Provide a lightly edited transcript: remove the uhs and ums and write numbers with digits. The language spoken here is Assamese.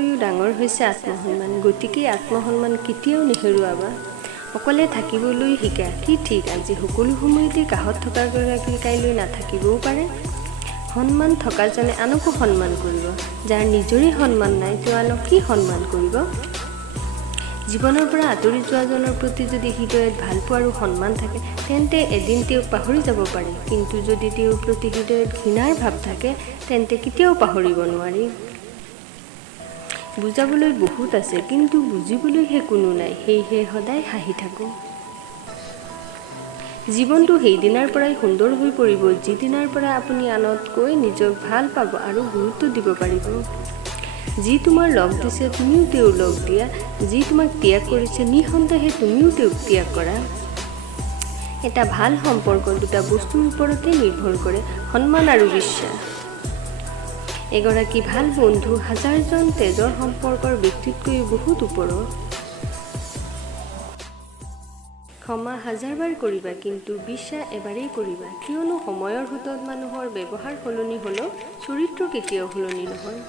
সন্মানতকৈও ডাঙৰ হৈছে আত্মসন্মান। গতিকে আত্মসন্মান কেতিয়াও নেহেৰুৱাবা। অকলে থাকিবলৈ শিকা। কি ঠিক আজি সকলো সময়তে কাষত থকা গৰাকী কাইলৈ নাথাকিবও পাৰে। সন্মান থকাজনে আনকো সন্মান কৰিব। যাৰ নিজৰে সন্মান নাই তেওঁ আনক কি সন্মান কৰিব। জীৱনৰ পৰা আঁতৰি যোৱাজনৰ প্ৰতি যদি হৃদয়ত ভালপোৱা আৰু সন্মান থাকে তেন্তে এদিন তেওঁক পাহৰি যাব পাৰি। কিন্তু যদি তেওঁৰ প্ৰতি হৃদয়ত ঘৃণাৰ ভাৱ থাকে তেন্তে কেতিয়াও পাহৰিব নোৱাৰি। বুজাবলৈ বহুত আছে কিন্তু বুজিবলৈহে কোনো নাই। সেয়েহে সদায় হাঁহি থাকোঁ। জীৱনটো সেইদিনাৰ পৰাই সুন্দৰ হৈ পৰিব যিদিনাৰ পৰা আপুনি আনতকৈ নিজক ভাল পাব আৰু গুৰুত্ব দিব পাৰিব। যি তোমাৰ লগ দিছে তুমিও তেওঁৰ লগ দিয়া। যি তোমাক ত্যাগ কৰিছে নিঃসন্দেহে তুমিও তেওঁক ত্যাগ কৰা। এটা ভাল সম্পৰ্ক দুটা বস্তুৰ ওপৰতে নিৰ্ভৰ কৰে, সন্মান আৰু বিশ্বাস। এগৰাকী ভাল বন্ধু হাজাৰজন তেজৰ সম্পৰ্কৰ ব্যক্তিতকৈও বহুত ওপৰত। ক্ষমা হাজাৰবাৰ কৰিবা কিন্তু বিশ্বাস এবাৰেই কৰিবা। কিয়নো সময়ৰ সোঁতত মানুহৰ ব্যৱহাৰ সলনি হ'লেও চৰিত্ৰ কেতিয়াও সলনি নহয়।